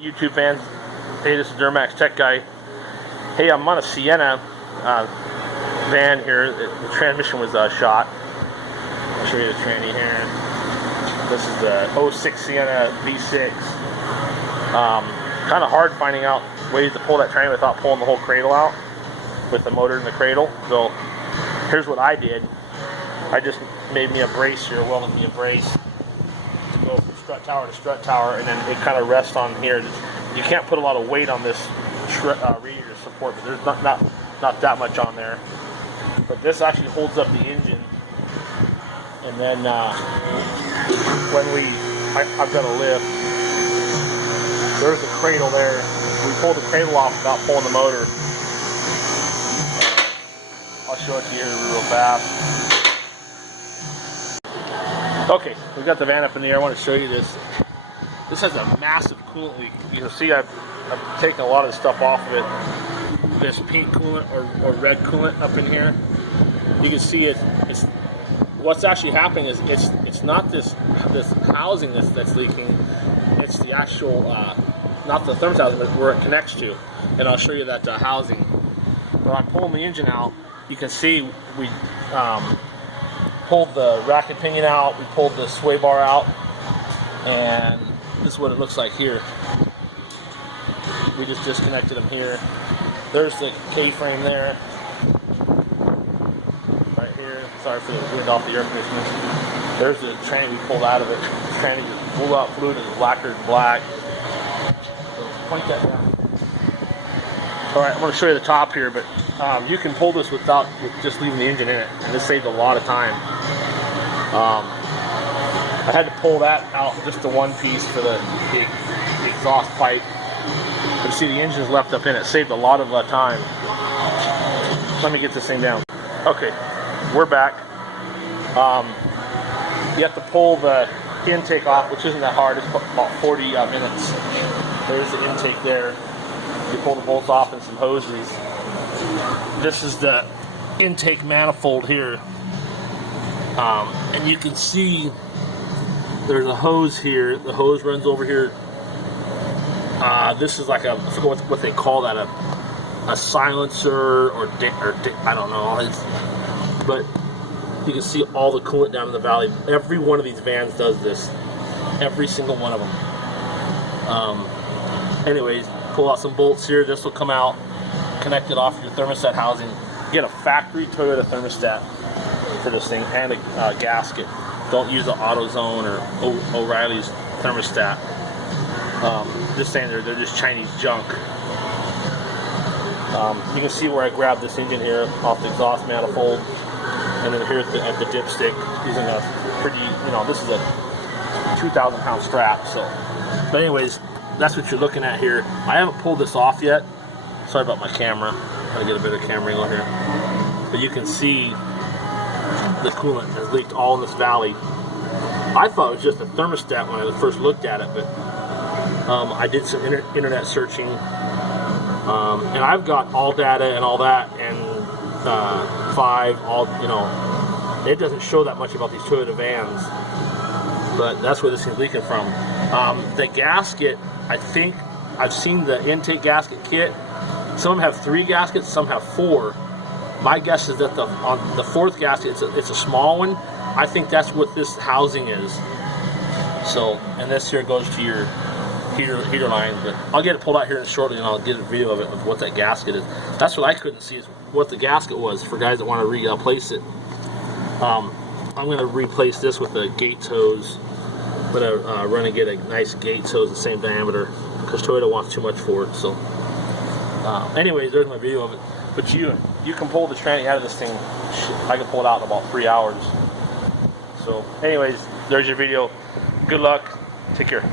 YouTube fans, hey, this is Duramax Tech Guy. Hey, I'm on a Sienna van here. The transmission was shot. I'll show you the tranny here. This is the 06 Sienna V6. Kind of hard finding out ways to pull that tranny without pulling the whole cradle out with the motor in the cradle. So here's what I did. I just made me a brace here, welded me a brace to go from strut tower to strut tower, and then it kind of rests on here. You can't put a lot of weight on this radiator to support, but there's not that much on there. But this actually holds up the engine, and then when I've got a lift, there's the cradle there. We pulled the cradle off without pulling the motor. I'll show it to you here real fast. Okay, we've got the van up in the air. I want to show you this. This has a massive coolant leak. You can see I've taken a lot of the stuff off of it. This pink coolant or red coolant up in here. You can see it's what's actually happening is it's not this housing that's leaking. It's the actual not the thermostat housing, but where it connects to. And I'll show you that housing. When I'm pulling the engine out, you can see we pulled the rack and pinion out. We pulled the sway bar out, and this is what it looks like here. We just disconnected them here. There's the K-frame there. Right here. Sorry for the wind off the air conditioner. There's the tranny we pulled out of it. The tranny just pulled out fluid and blacker than black. So point that down. Alright, I'm going to show you the top here, but you can pull this with just leaving the engine in it, and this saved a lot of time. I had to pull that out, just the one piece for the exhaust pipe. But you see the engine's left up in it. Saved a lot of time. Let me get this thing down. Okay, we're back. You have to pull the intake off, which isn't that hard. It's about 40 minutes. There's the intake there. You pull the bolts off and some hoses. This is the intake manifold here. And you can see there's a hose here. The hose runs over here. This is like I forget what they call that, a silencer or I don't know. But you can see all the coolant down in the valley. Every one of these vans does this. Every single one of them. Anyways, pull out some bolts here. This will come out, connect it off your thermostat housing. Get a factory Toyota thermostat for this thing and a gasket. Don't use the AutoZone or O'Reilly's thermostat. Just saying they're just Chinese junk. You can see where I grabbed this engine here off the exhaust manifold, and then here at the dipstick using a pretty, this is a 2,000-pound strap. So, but anyways, that's what you're looking at here. I haven't pulled this off yet. Sorry about my camera. I'm gonna get a better camera angle here. But you can see the coolant has leaked all in this valley. I thought it was just a thermostat when I first looked at it, but I did some internet searching, and I've got all data and all that, and it doesn't show that much about these Toyota vans, but that's where this thing's leaking from. The gasket, I think I've seen the intake gasket kit. Some of them have 3 gaskets, some have 4. My guess is that on the 4th gasket, it's a small one. I think that's what this housing is. So, and this here goes to your heater line, but I'll get it pulled out here shortly, and I'll get a video of it, of what that gasket is. That's what I couldn't see, is what the gasket was for guys that want to replace it. I'm going to replace this with a Gates hose. I'm going to run and get a nice Gates hose the same diameter, because Toyota wants too much for it. So, anyways, there's my video of it. But you can pull the tranny out of this thing. I can pull it out in about 3 hours. So, anyways, there's your video. Good luck. Take care.